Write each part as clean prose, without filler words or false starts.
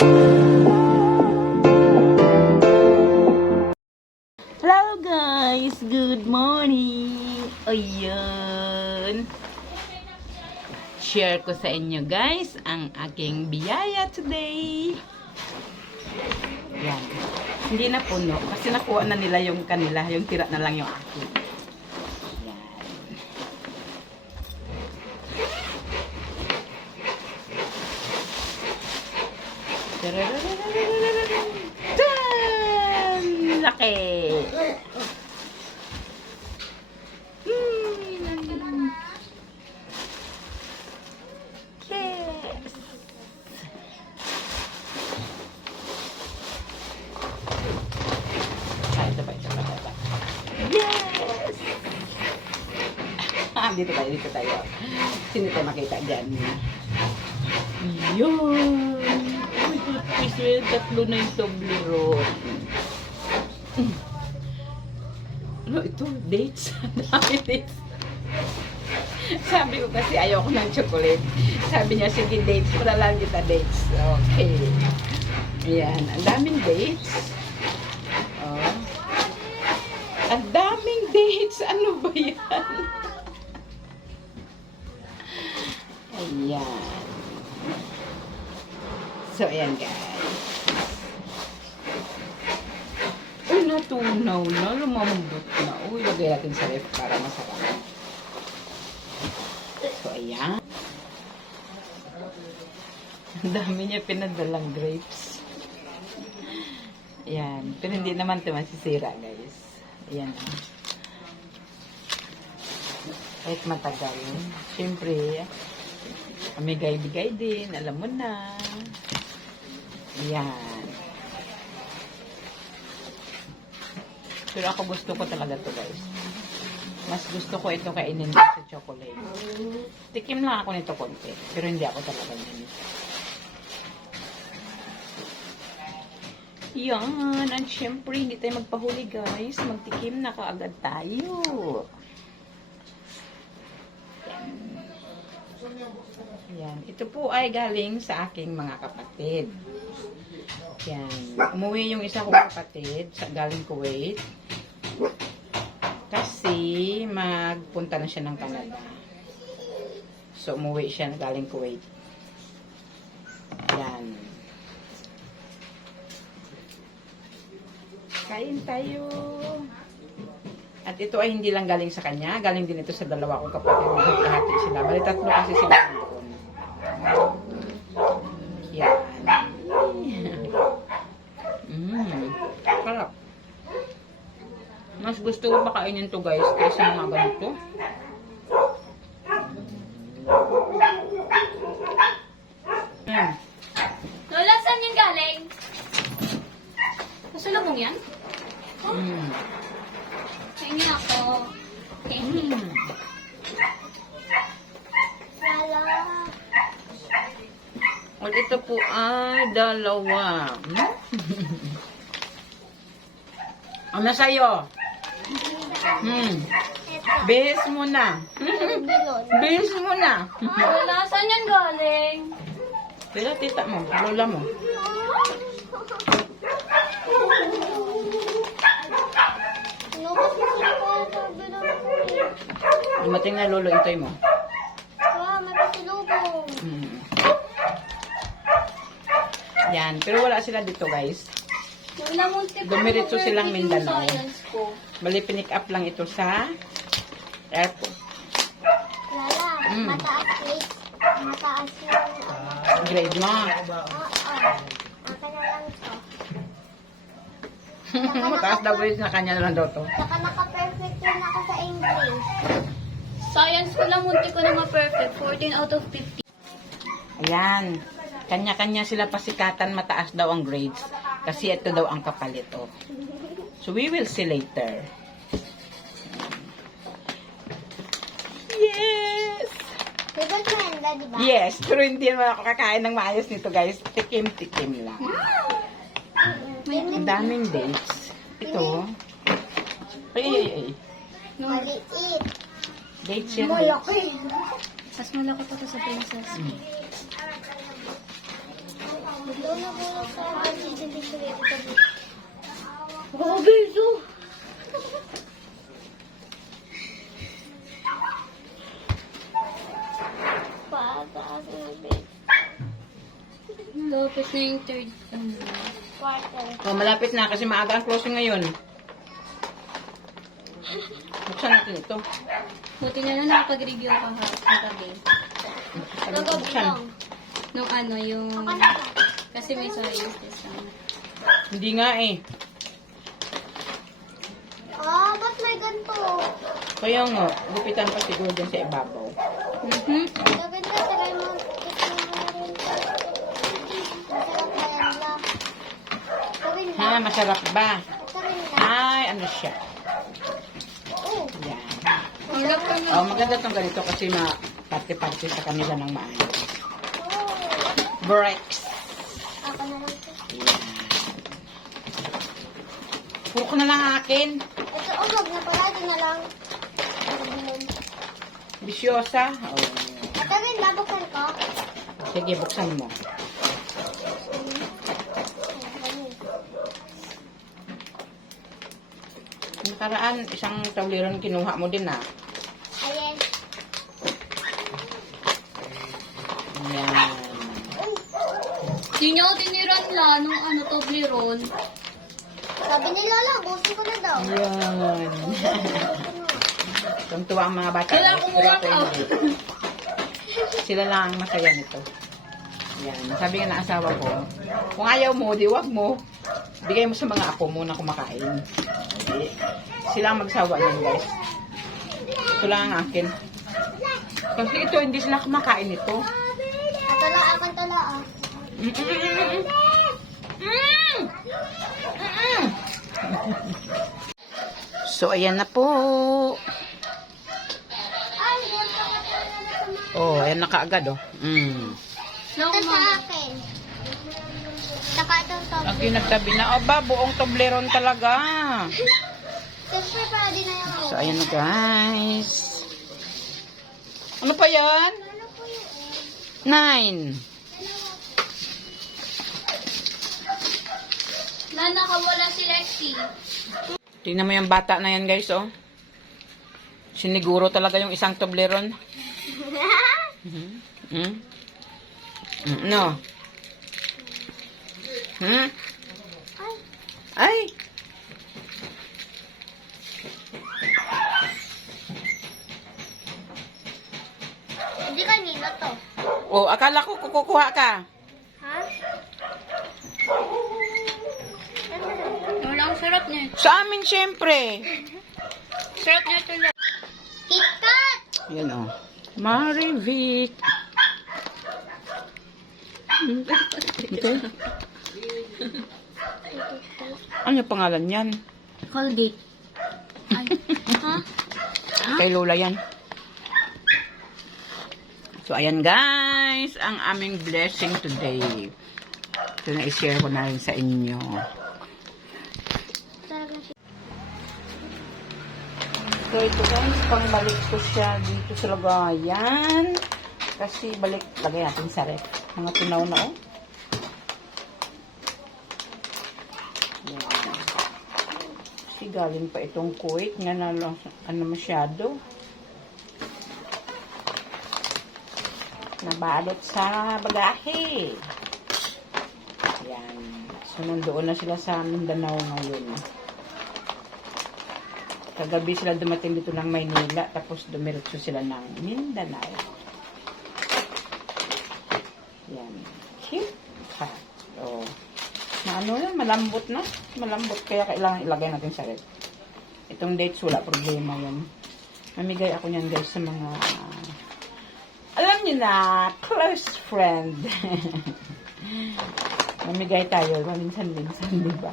Hello guys! Good morning! Ayan! Share ko sa inyo guys ang aking biyaya today. Yan. Hindi na puno kasi nakuha na nila yung kanila. Yung tira na lang yung akin. Yan. Tan! Laki! Yes! Ito pa. Yes! Dito tayo. Sino tayo makita dyan? Yun! Uy, toothpaste, tatlo na yung Toblerone. Ano ito? Dates? Dami dates. Sabi ko kasi ayoko ng chocolate. Sabi niya, sige dates. Wala lang kita dates. Okay. Ayan. Ang daming dates. Oh. Ang daming dates. Ano ba yan? Ayan. So, ayan guys. Uy, natunaw na. Lumambot na. Uy, lagay natin sa ref para masarap. So, ayan. Ang dami niya pinadalang grapes. Ayan. Pero hindi naman ito masisira, guys. Ayan. Kahit matagal. Siyempre, amigay-bigay din. Alam mo na. Ayan. Pero ako gusto ko talaga to guys. Mas gusto ko ito kainin sa chocolate. Tikim lang ako nito konti. Pero hindi ako talaga nito. Yan. At syempre, hindi tayo magpahuli guys. Magtikim na kaagad tayo. Yan. Ito po ay galing sa aking mga kapatid. Yan. Umuwi yung isa kong kapatid sa galing Kuwait. Kasi magpunta na siya ng Canada. So umuwi siya galing Kuwait. Yan. Kain tayo. At ito ay hindi lang galing sa kanya. Galing din ito sa dalawa kong kapatid. Maghati sila. Bali tatlo kasi sila doon. Yan. Sarap. Mas gusto ko pa kainin to guys kaysa mga ganito. Lola, saan yan galing? Pasalubong yan? Tingin ako. Lola. At ito po ay dalawa. Ano sa'yo? Bihis mo na. Bihis mo na. Lola, saan yan galing? Pero tita mo, lola mo. Dumating na lolo, intay mo. May pasalubong. Yan, pero wala sila dito guys. Lola, munti pa. Dumiretso silang Mindanao. Science ko. Bali, pinick up lang ito sa airport. Lola, mataas grade. Mataas yung... Grade mo. Akin na lang ito. Mataas daw grade na kanya na lang daw to. Saka naka-perfect yun ako sa English. Science ko lang, munti ko na ma-perfect. 14 out of 50. Ayan. Kanya-kanya sila pasikatan, mataas daw ang grades. Kasi ito daw ang kapalit, oh. So, we will see later. Yes! Favorite menda, di ba? Yes, pero hindi naman ako kakain ng maayos nito, guys. Tikim-tikim lang. Ang daming dates. Ito. Ay. Maliit. Dates yan. Mas malaki pa to sa princess. Doon na muna sa refrigerator. Oh, beso! Pataas ng beso. Lopez na yung third. Quarter. Oh, malapit na kasi maaga ang closing ngayon. Buksan natin ito. Buti na lang nakapag-review ka ha sa gabi. Sabi ko, buksan. Nung ano, yung... Kasi may soy sauce lang. Hindi nga eh. Ah, ba't may ganito? Kaya nga, gupitan pa siguro dyan sa ibabaw. Gaganda, tagay mo. Masarap na yan lang. Gawin Ha, lang. masarap ba? Gawin lang. Ay, ano siya? Oh, Yan. Hanggang ka na. Oh, maganda tong ganito kasi parte-parte sa kanila ng maayos. Breaks. Ako na lang ito. Yan. Puro ko na lang akin. Ito, wag na pala. Ito na lang. Bisyosa. Oh. At gawin, labuksan ko. Sige, buksan mo. Nakaraan, isang tawliron kinuha mo din ah. Ayan. Yan. Di niyo tiniran la nung ano, Toblerone. Sabi ni Lola, busin ko na daw. Yan. Tuwang-tuwa ang mga bata. Wala akong Pero ako workout. hindi. Sila lang ang masaya nito. Yan. Sabi nga ng asawa ko, kung ayaw mo, di wag mo. Bigay mo sa mga apo mo na kumakain. Hindi. Sila ang magsawa niyan, guys. Ito lang ang akin. Kasi ito, hindi sila kumakain ito. Tala, akan tala ah. So, ayan na po. Oh, ayan na kaagad, oh. Ito sa akin. Saka itong Ang Toblerone. pinagtabi na, aba, buong Toblerone talaga. Siyempre, para din na yung So, ayan na, guys. Ano pa yan? Ano po yun? 9. Na nakawala si Lexi. Tingnan mo yung bata na yan, guys, oh. Siniguro talaga yung isang Toblerone. No. Ay. Hindi kanina to. Oh, akala ko kukuha ka. Ha? Wala ang sarap niya. Sa amin, syempre. Sarap niya ito lang. KitKat! Yan, oh. Marivic. Okay. Ano yung pangalan yan? Colgate. Ay. Ha? Kay Lola yan. So, ayan guys, ang aming blessing today. Ito na i-share ko na rin sa inyo. So, ito guys, pangbalik ko siya dito sa lagayan. Kasi balik, lagay natin sa ref. Mga tunaw na, oh. Yan. Kasi galing pa itong Kuwait. Nga na, ano masyado. Nabalot sa bagahe. Yan. So, nandoon na sila sa Mindanao ngayon. Kagabi sila dumating dito ng Maynila, tapos dumiretso sila ng Mindanao. Yan. Cute. Ha. So, na ano yan, malambot na. Malambot, kaya kailangan ilagay natin sa ref. Itong dates, wala problema yan. Mamigay ako niyan guys sa mga, alam niyo na, close friend. Mamigay tayo, minsan-minsan, di ba?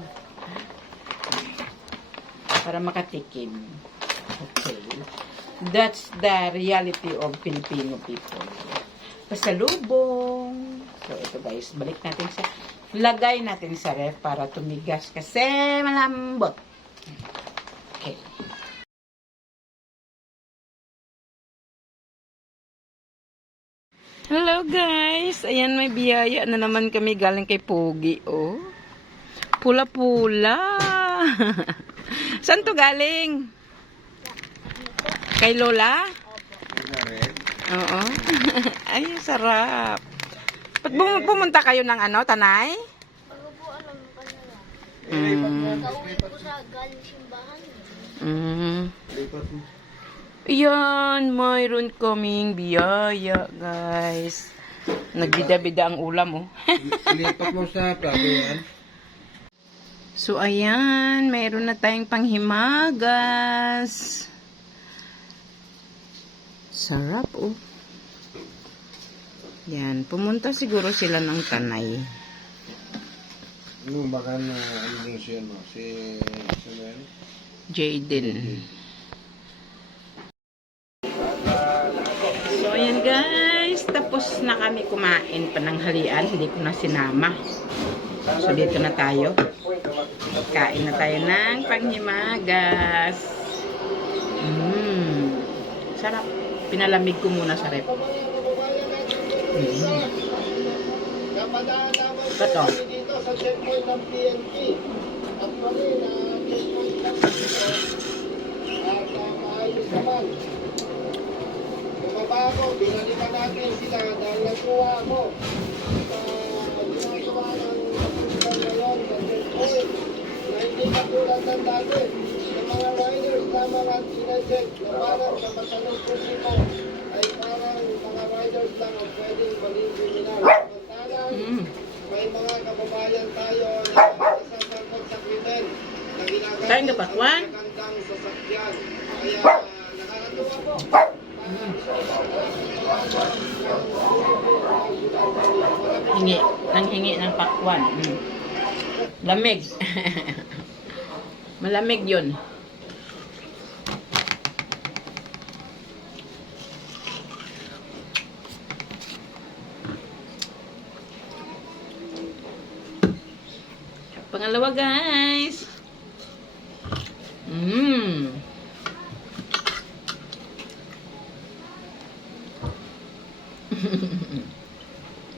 Para makatikim. Okay. That's the reality of Filipino people. Pasalubong. So, ito guys, balik natin sa, lagay natin sa ref para tumigas kasi malambot. Okay. Hello guys! Ayan, may biyaya na naman kami galing kay Pogi, oh. Pula-pula! Saan to galing? Kay Lola? Oo. Ay, sarap. Ba't pumunta kayo ng ano, Tanay? Ano po alam ko na lang. Mm. Kauwi ko sa galing simbahan. Mm. Ayan, mayroon kaming biyaya, guys. Nagbida-bida ang ulam, oh. Ilipat mo sa plato yan. So, ayan, mayroon na tayong panghimagas. Sarap, oh. Yan, pumunta siguro sila ng Tanay. Ano, baka na, ano din siya, no? Si Samuel? Jaden. So, ayan guys. Tapos na kami kumain pananghalian. Hindi ko na sinama. So, dito na tayo. Kain na tayo ng panghimagas. Sarap. Pinalamig ko muna sa rep. Ito. Dito sa checkpoint ng PNP. Actually, na checkpoint ng at maayos naman. Bumaba ako, binalikan natin sila dahil nagkuha ako. Ginagawa ng kapunta ngayon sa checkpoint na hindi katulad ng dati. Sa mga riders lamang at sinecheck na parang sa matanong publiko ay parang mga riders lang ang pwedeng maging criminal. Samantalang may mga kababayan tayo na isasangkot sa krimen na Kain ka ginagamit pa, ang Juan? magandang sasakyan. Kaya nakakatuwa po. Hingi. Nang hingi ng pakwan. Lamig. Malamig yun. Pangalawa, guys.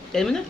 Kaya mo na.